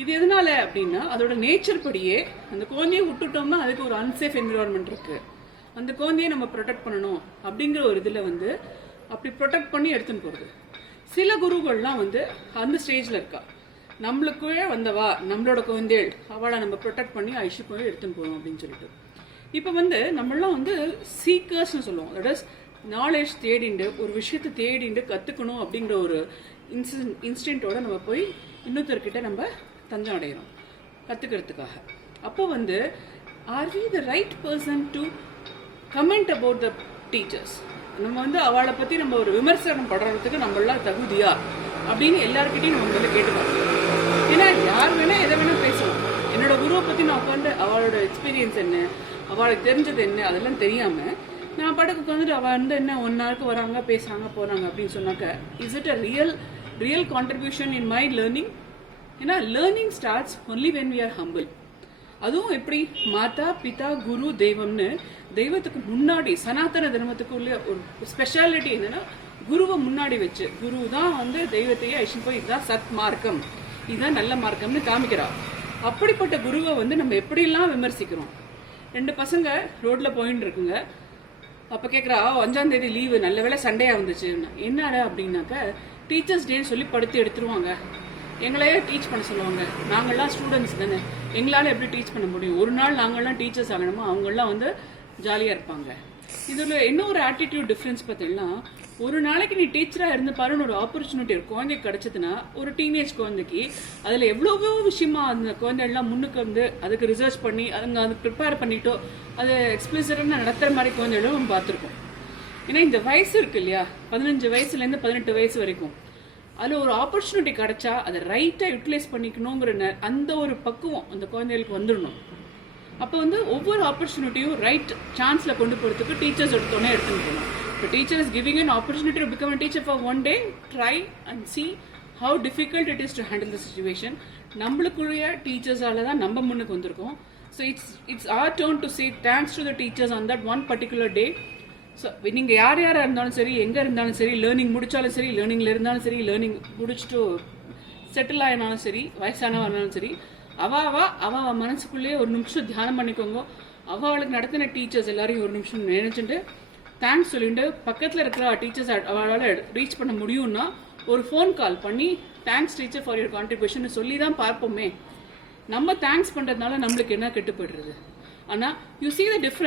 இது எதனால அப்படின்னா அதோட நேச்சர் படியே அந்த குழந்தையை விட்டுட்டோம்னா அதுக்கு ஒரு அன்சேஃப் என்விரான்மெண்ட் இருக்கு. அந்த குழந்தையை நம்ம ப்ரொடெக்ட் பண்ணணும் அப்படிங்கிற ஒரு இதில் அப்படி ப்ரொடெக்ட் பண்ணி எடுத்துன்னு போகிறது. சில குருக்கள்லாம் அந்த ஸ்டேஜில் இருக்கா, நம்மளுக்குவே வந்தவா நம்மளோட குழந்தைகள் அவளை நம்ம ப்ரொடெக்ட் பண்ணி ஐஷு போய் எடுத்துன்னு போகணும் அப்படின்னு சொல்லிட்டு. இப்போ நம்மளாம் சீக்கர்ஸ்னு சொல்லுவோம். தட் இஸ் நாலேஜ் தேடிண்டு ஒரு விஷயத்தை தேடிண்டு கற்றுக்கணும் அப்படிங்கிற ஒரு இன்ஸ்டன்ட்டோட நம்ம போய் இன்னொருத்தர்கிட்ட நம்ம தஞ்சம் அடைகிறோம் கற்றுக்கிறதுக்காக. அப்போ are we the right person to comment about the teachers? நம்ம அவளை பற்றி நம்ம ஒரு விமர்சனம் படுறதுக்கு நம்மளாம் தகுதியா அப்படின்னு எல்லாருக்கிட்டையும் நம்ம கேட்டுக்கலாம். ஏன்னா யார் வேணா எதை வேணா பேசலாம். என்னோட குருவை பற்றி நான் உட்காந்து அவளோட எக்ஸ்பீரியன்ஸ் என்ன, அவளுக்கு தெரிஞ்சது என்ன அதெல்லாம் தெரியாமல் நான் பாட்டுக்கு உட்காந்துட்டு அவள் என்ன 1 நாளுக்கு வராங்க பேசுகிறாங்க போகிறாங்க அப்படின்னு சொன்னாக்க is it a real contribution in my learning? ஏன்னா learning starts only when we are humble. அதுவும் எப்படி மாதா பிதா குரு தெய்வம்னு தெய்வத்துக்கு முன்னாடி சனாதன தர்மத்துக்குள்ள ஒரு ஸ்பெஷாலிட்டி என்னன்னா குருவை முன்னாடி வச்சு குரு தான் தெய்வத்தையே ஐஷன் போய் இதுதான் சத் மார்க்கம் இதுதான் நல்ல மார்க்கம்னு காமிக்கிறா. அப்படிப்பட்ட குருவை நம்ம எப்படிலாம் விமர்சிக்கிறோம். 2 பசங்க ரோட்ல போயின்னு இருக்குங்க. அப்போ கேட்குறா 5ஆம் தேதி லீவு நல்ல வேளை சண்டேயா வந்துச்சு. என்னடா அப்படின்னாக்க டீச்சர்ஸ் டேன்னு சொல்லி படுத்து எடுத்துருவாங்க, எங்களையே டீச் பண்ண சொல்லுவாங்க. நாங்கள்லாம் ஸ்டூடெண்ட்ஸ் தானே, எங்களால் எப்படி டீச் பண்ண முடியும்? ஒரு நாள் நாங்கள்லாம் டீச்சர்ஸ் ஆகணுமா? அவங்கெல்லாம் ஜாலியாக இருப்பாங்க. இதில் என்ன ஒரு ஆட்டிடியூட் டிஃப்ரென்ஸ் பார்த்தீங்கன்னா, ஒரு நாளைக்கு நீ டீச்சராக இருந்து பாருன்னு ஒரு ஆப்பர்ச்சுனிட்டி ஒரு குழந்தைக்கு கிடைச்சதுன்னா ஒரு டீனேஜ் குழந்தைக்கு அதில் எவ்வளவோ விஷயமா அந்த குழந்தைகள்லாம் முன்னுக்கு அதுக்கு ரிசர்ச் பண்ணி அது ப்ரிப்பேர் பண்ணிட்டோ அதை எக்ஸ்பிளிசிட்டாக நடத்துகிற மாதிரி குழந்தைகளும் நம்ம பார்த்துருக்கோம். ஏன்னா இந்த வயசு இருக்கு இல்லையா, 15 வயசுலேருந்து 18 வயசு வரைக்கும் அதில் ஒரு ஆப்பர்ச்சுனிட்டி கிடைச்சா அதை ரைட்டாக யூட்டிலைஸ் பண்ணிக்கணுங்கிற அந்த ஒரு பக்குவம் அந்த குழந்தைகளுக்கு வந்துடணும். அப்போ ஒவ்வொரு ஆப்பர்ச்சுனிட்டியும் ரைட் சான்ஸில் கொண்டு போகிறதுக்கு டீச்சர்ஸ் எடுத்தோன்னே எடுத்துன்னு போகணும். இப்போ teacher is giving an opportunity to become a teacher for one day, try and see how difficult it is to handle the situation. நம்மளுக்குரிய டீச்சர்ஸால தான் நம்ம முன்னுக்கு வந்திருக்கோம். So it's our turn to say thanks to the teachers on that one particular day. So நீங்கள் யாராக இருந்தாலும் சரி, எங்கே இருந்தாலும் சரி, லேர்னிங் முடித்தாலும் சரி, லேர்னிங்கில் இருந்தாலும் சரி, லேர்னிங் முடிச்சுட்டு செட்டில் ஆகினாலும் சரி, வயசானவா இருந்தாலும் சரி, அவள் மனசுக்குள்ளேயே ஒரு நிமிஷம் தியானம் பண்ணிக்கோங்க. அவளுக்கு நடத்தின டீச்சர்ஸ் எல்லாரையும் ஒரு நிமிஷம் நினைச்சுட்டு தேங்க்ஸ் சொல்லிட்டு பக்கத்தில் இருக்கிற டீச்சர்ஸ் அவளால் ரீச் பண்ண முடியும்னா ஒரு ஃபோன் கால் பண்ணி thanks teacher for your contribution சொல்லி தான் பார்ப்போமே. நம்ம தேங்க்ஸ் பண்ணுறதுனால நம்மளுக்கு என்ன கெட்டு போய்டுறது? ஆனால் யூ சீ த டிஃப்ரென்ஸ்.